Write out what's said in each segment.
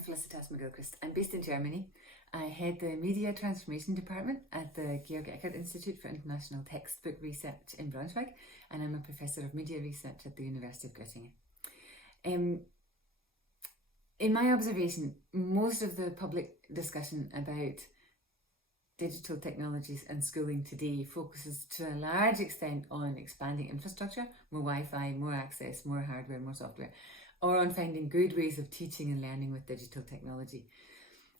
Felicitas Macgilchrist. I'm based in Germany. I head the Media Transformation Department at the Georg-Eckert-Institut for International Textbook Research in Braunschweig, and I'm a Professor of Media Research at the University of Göttingen. In my observation, most of the public discussion about digital technologies and schooling today focuses to a large extent on expanding infrastructure, more Wi-Fi, more access, more hardware, more software, or on finding good ways of teaching and learning with digital technology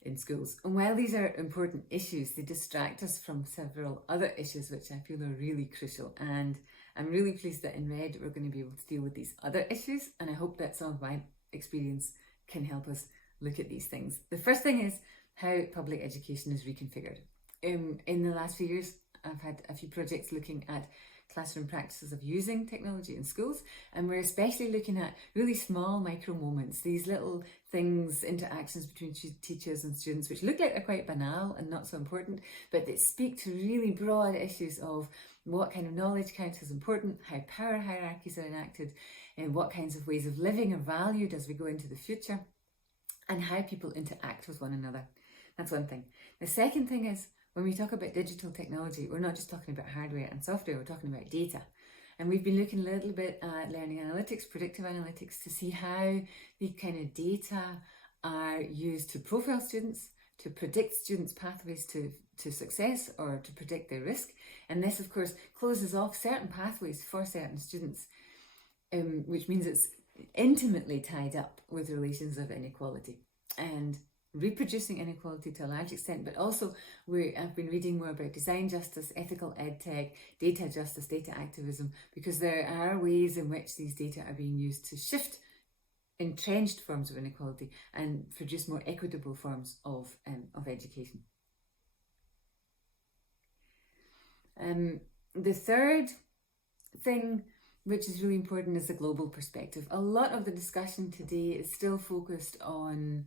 in schools. And while these are important issues, they distract us from several other issues which I feel are really crucial. And I'm really pleased that in RED we're going to be able to deal with these other issues, and I hope that some of my experience can help us look at these things. The first thing is how public education is reconfigured. In the last few years, I've had a few projects looking at classroom practices of using technology in schools, and we're especially looking at really small micro moments, these little things, interactions between teachers and students, which look like they're quite banal and not so important, but that speak to really broad issues of what kind of knowledge counts as important, how power hierarchies are enacted, and what kinds of ways of living are valued as we go into the future, and how people interact with one another. That's one thing. The second thing is, when we talk about digital technology, we're not just talking about hardware and software, we're talking about data. And we've been looking a little bit at learning analytics, predictive analytics, to see how the kind of data are used to profile students, to predict students' pathways to success, or to predict their risk. And this, of course, closes off certain pathways for certain students, which means it's intimately tied up with relations of inequality and reproducing inequality to a large extent. But also I've been reading more about design justice, ethical edtech, data justice, data activism, because there are ways in which these data are being used to shift entrenched forms of inequality and produce more equitable forms of education. The third thing which is really important is the global perspective. A lot of the discussion today is still focused on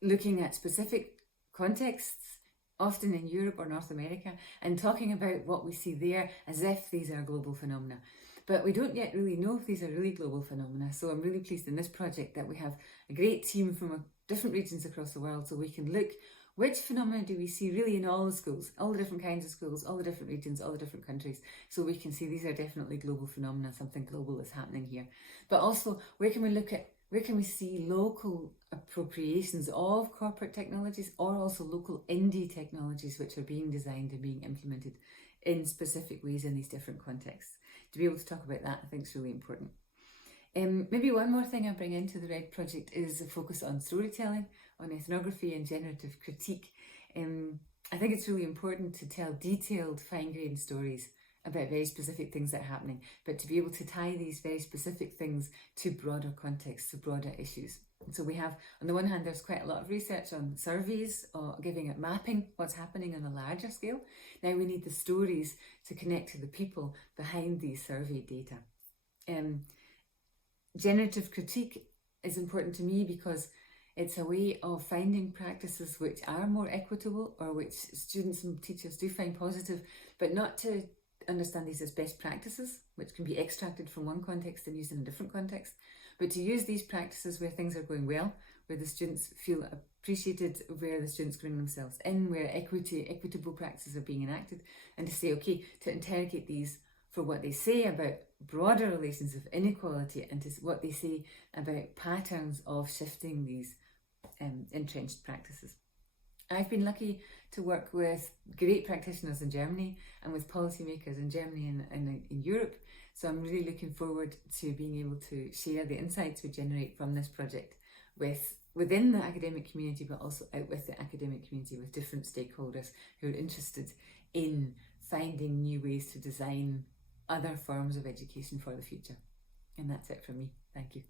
looking at specific contexts, often in Europe or North America, and talking about what we see there as if these are global phenomena. But we don't yet really know if these are really global phenomena. So I'm really pleased in this project that we have a great team from different regions across the world, so we can look which phenomena do we see really in all the schools, all the different kinds of schools, all the different regions, all the different countries. So we can see these are definitely global phenomena, something global is happening here. But also, where can we see local appropriations of corporate technologies, or also local indie technologies which are being designed and being implemented in specific ways in these different contexts? To be able to talk about that, I think is really important. Maybe one more thing I bring into the RED project is a focus on storytelling, on ethnography and generative critique. I think it's really important to tell detailed, fine-grained stories about very specific things that are happening, but to be able to tie these very specific things to broader contexts, to broader issues. And so we have, on the one hand, there's quite a lot of research on surveys, or mapping what's happening on a larger scale. Now we need the stories to connect to the people behind these survey data. Generative critique is important to me because it's a way of finding practices which are more equitable, or which students and teachers do find positive, but not to understand these as best practices, which can be extracted from one context and used in a different context, but to use these practices where things are going well, where the students feel appreciated, where the students bring themselves in, where equitable practices are being enacted, and to say, okay, to interrogate these for what they say about broader relations of inequality, and to what they say about patterns of shifting these entrenched practices. I've been lucky to work with great practitioners in Germany and with policymakers in Germany and in Europe. So I'm really looking forward to being able to share the insights we generate from this project within the academic community, but also out with the academic community, with different stakeholders who are interested in finding new ways to design other forms of education for the future. And that's it from me. Thank you.